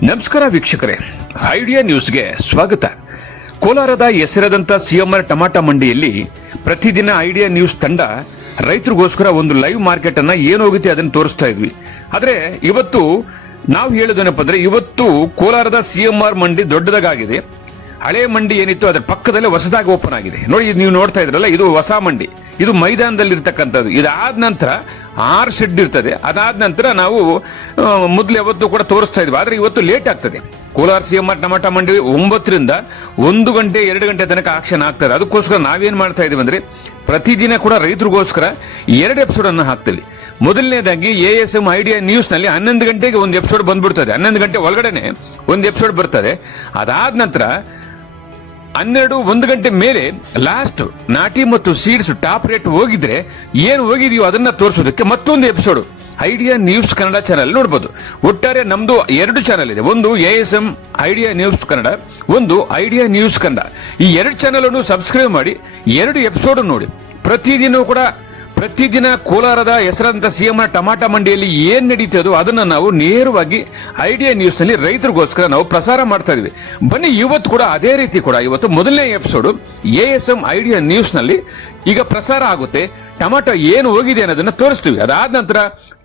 ನಮಸ್ಕಾರ ವೀಕ್ಷಕರೇ, ಐಡಿಯಾ ನ್ಯೂಸ್ಗೆ ಸ್ವಾಗತ. ಕೋಲಾರದ ಹೆಸರಾದಂಥ ಸಿಎಂಆರ್ ಟಮಾಟ ಮಂಡಿಯಲ್ಲಿ ಪ್ರತಿದಿನ ಐಡಿಯಾ ನ್ಯೂಸ್ ತಂಡ ರೈತರಿಗೋಸ್ಕರ ಒಂದು ಲೈವ್ ಮಾರ್ಕೆಟ್ ಅನ್ನ ಏನೋಗುತ್ತೆ ಅದನ್ನು ತೋರಿಸ್ತಾ ಇದ್ವಿ. ಆದ್ರೆ ಇವತ್ತು ನಾವು ಹೇಳೋದೇನಪ್ಪ ಅಂದ್ರೆ, ಇವತ್ತು ಕೋಲಾರದ ಸಿಎಂಆರ್ ಮಂಡಿ ದೊಡ್ಡದಾಗಿದೆ. ಹಳೆ ಮಂಡಿ ಏನಿತ್ತು ಅದರ ಪಕ್ಕದಲ್ಲೇ ಹೊಸದಾಗಿ ಓಪನ್ ಆಗಿದೆ. ನೋಡಿ, ನೀವು ನೋಡ್ತಾ ಇದ್ರಲ್ಲ, ಇದು ಹೊಸ ಮಂಡಿ. ಇದು ಮೈದಾನದಲ್ಲಿ ಇರ್ತಕ್ಕಂಥದ್ದು. ಇದಾದ ನಂತರ 6 ಶೆಡ್ ಇರ್ತದೆ. ಅದಾದ ನಂತರ ನಾವು ಮೊದಲು ಯಾವತ್ತು ಕೂಡ ತೋರಿಸ್ತಾ ಇದ್ವಿ. ಆದ್ರೆ ಇವತ್ತು ಲೇಟ್ ಆಗ್ತದೆ. ಕೋಲಾರ ಸಿಎಂಆರ್ ಟಮಾಟ ಮಂಡಿ 9 ರಿಂದ 1 ಗಂಟೆ 2 ಗಂಟೆ ತನಕ ಆಕ್ಷನ್ ಆಗ್ತದೆ. ಅದಕ್ಕೋಸ್ಕರ ನಾವೇನ್ ಮಾಡ್ತಾ ಇದೀವಿ ಅಂದ್ರೆ, ಪ್ರತಿದಿನ ಕೂಡ ರೈತರಿಗೋಸ್ಕರ 2 ಎಪಿಸೋಡ್ ಅನ್ನು ಹಾಕ್ತೀವಿ. ಮೊದಲನೇದಾಗಿ ASM ಐಡಿಯಾ ನ್ಯೂಸ್ ನಲ್ಲಿ 11 ಗಂಟೆಗೆ ಒಂದು ಎಪಿಸೋಡ್ ಬಂದ್ಬಿಡ್ತದೆ. 11 ಗಂಟೆ ಒಳಗಡೆನೆ ಒಂದು ಎಪಿಸೋಡ್ ಬರ್ತದೆ. ಅದಾದ ನಂತರ 1 ಗಂಟೆ ಮೇಲೆ ಲಾಸ್ಟ್ ನಾಟಿ ಮತ್ತು ಸೀಡ್ಸ್ ಟಾಪ್ ರೇಟ್ ಹೋಗಿದ್ರೆ ಏನು ಹೋಗಿದೆಯೋ ಅದನ್ನ ತೋರಿಸೋದಕ್ಕೆ ಮತ್ತೊಂದು episode idea news Kannada channel ನೋಡಬಹುದು. ಒಟ್ಟಾರೆ ನಮ್ದು 2 ಚಾನಲ್ ಇದೆ. ಒಂದು ASM ಐಡಿಯಾ ನ್ಯೂಸ್ ಕನ್ನಡ, ಒಂದು ಐಡಿಯಾ ನ್ಯೂಸ್ ಕನ್ನಡ. ಈ 2 ಚಾನಲ್ ಅನ್ನು ಸಬ್ಸ್ಕ್ರೈಬ್ ಮಾಡಿ 2 ಎಪಿಸೋಡ್ ನೋಡಿ. ಪ್ರತಿದಿನ ಕೋಲಾರದ ಹೆಸರಾದಂಥ ಸಿಎಂಆರ್ ಟಮಾಟ ಮಂಡಿಯಲ್ಲಿ ಏನ್ ನಡೀತದೋ ಅದನ್ನ ನಾವು ನೇರವಾಗಿ ಐಡಿಯಾ ನ್ಯೂಸ್ ನಲ್ಲಿ ರೈತರಿಗೋಸ್ಕರ ನಾವು ಪ್ರಸಾರ ಮಾಡ್ತಾ ಇದೀವಿ. ಬನ್ನಿ, ಇವತ್ತು ಕೂಡ ಅದೇ ರೀತಿ ಕೂಡ ಇವತ್ತು ಮೊದಲನೇ ಎಪಿಸೋಡ್ ASM ಐಡಿಯಾ ನ್ಯೂಸ್ ನಲ್ಲಿ ಈಗ ಪ್ರಸಾರ ಆಗುತ್ತೆ. ಟೊಮಾಟೊ ಏನು ಹೋಗಿದೆ ಅನ್ನೋದನ್ನ ತೋರಿಸ್ತೀವಿ. ಅದಾದ ನಂತರ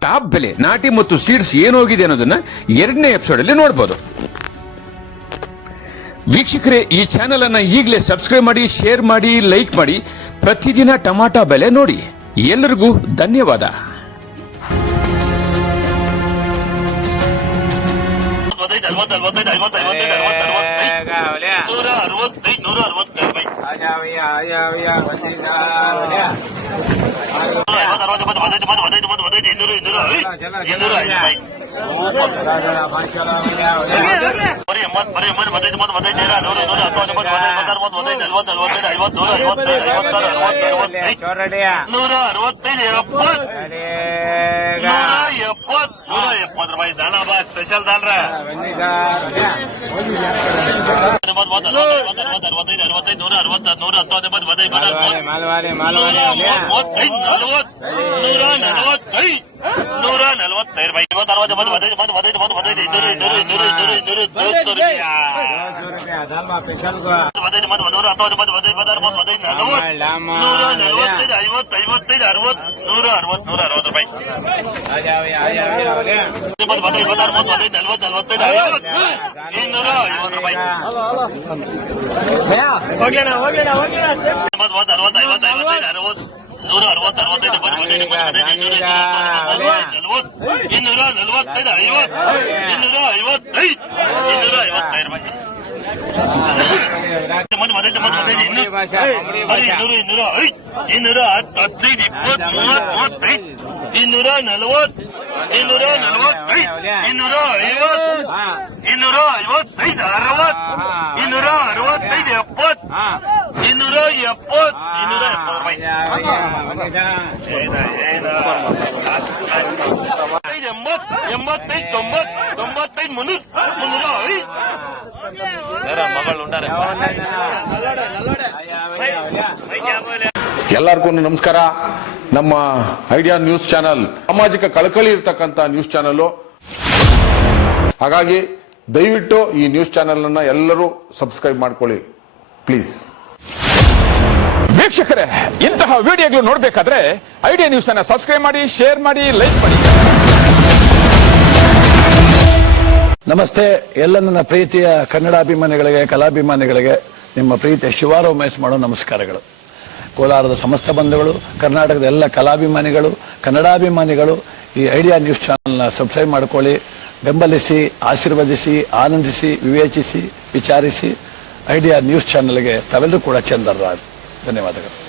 ಟಾಪ್ ಬೆಲೆ, ನಾಟಿ ಮತ್ತು ಸೀಡ್ಸ್ ಏನು ಹೋಗಿದೆ ಅನ್ನೋದನ್ನ 2ನೇ ಎಪಿಸೋಡ್ ಅಲ್ಲಿ ನೋಡಬಹುದು. ವೀಕ್ಷಕರೇ, ಈ ಚಾನೆಲ್ ಅನ್ನ ಈಗಲೇ ಸಬ್ಸ್ಕ್ರೈಬ್ ಮಾಡಿ, ಶೇರ್ ಮಾಡಿ, ಲೈಕ್ ಮಾಡಿ. ಪ್ರತಿದಿನ ಟೊಮಾಟೊ ಬೆಲೆ ನೋಡಿ. ಎಲ್ಲರಿಗೂ ಧನ್ಯವಾದ. ಸ್ಪೆಷಲ್ ದಾನ್ರ ಎಲ್ಲರಿಗೂ ನಮಸ್ಕಾರ. ನಮ್ಮ ಐಡಿಯಾ ನ್ಯೂಸ್ ಚಾನಲ್ ಸಾಮಾಜಿಕ ಕಳಕಳಿ ಇರತಕ್ಕಂತ ನ್ಯೂಸ್ ಚಾನಲ್. ಹಾಗಾಗಿ ದಯವಿಟ್ಟು ಈ ನ್ಯೂಸ್ ಚಾನಲ್ ಅನ್ನ ಎಲ್ಲರೂ ಸಬ್ಸ್ಕ್ರೈಬ್ ಮಾಡ್ಕೊಳ್ಳಿ ಪ್ಲೀಸ್. ವೀಕ್ಷಕರೇ, ಇಂತಹ ವಿಡಿಯೋಗಳು ನೋಡಬೇಕಾದ್ರೆ ಐಡಿಯಾ ನ್ಯೂಸ್ ಅನ್ನ ಸಬ್ಸ್ಕ್ರೈಬ್ ಮಾಡಿ, ಶೇರ್ ಮಾಡಿ, ಲೈಕ್ ಮಾಡಿ. ನಮಸ್ತೆ ಎಲ್ಲ ನನ್ನ ಪ್ರೀತಿಯ ಕನ್ನಡಾಭಿಮಾನಿಗಳಿಗೆ, ಕಲಾಭಿಮಾನಿಗಳಿಗೆ ನಿಮ್ಮ ಪ್ರೀತಿಯ ಶಿವಾರ ಉಮೇಶ್ ಮಾಡೋ ನಮಸ್ಕಾರಗಳು. ಕೋಲಾರದ ಸಮಸ್ತ ಬಂಧುಗಳು, ಕರ್ನಾಟಕದ ಎಲ್ಲ ಕಲಾಭಿಮಾನಿಗಳು, ಕನ್ನಡಾಭಿಮಾನಿಗಳು ಈ ಐಡಿಯಾ ನ್ಯೂಸ್ ಚಾನಲ್ನ ಸಬ್ಸ್ಕ್ರೈಬ್ ಮಾಡಿಕೊಳ್ಳಿ, ಬೆಂಬಲಿಸಿ, ಆಶೀರ್ವದಿಸಿ, ಆನಂದಿಸಿ, ವಿವೇಚಿಸಿ, ವಿಚಾರಿಸಿ. ಐಡಿಯಾ ನ್ಯೂಸ್ ಚಾನಲ್ಗೆ ತಾವೆಲ್ಲರೂ ಕೂಡ ಚಂದರ್ರಾಜ್. ಧನ್ಯವಾದಗಳು.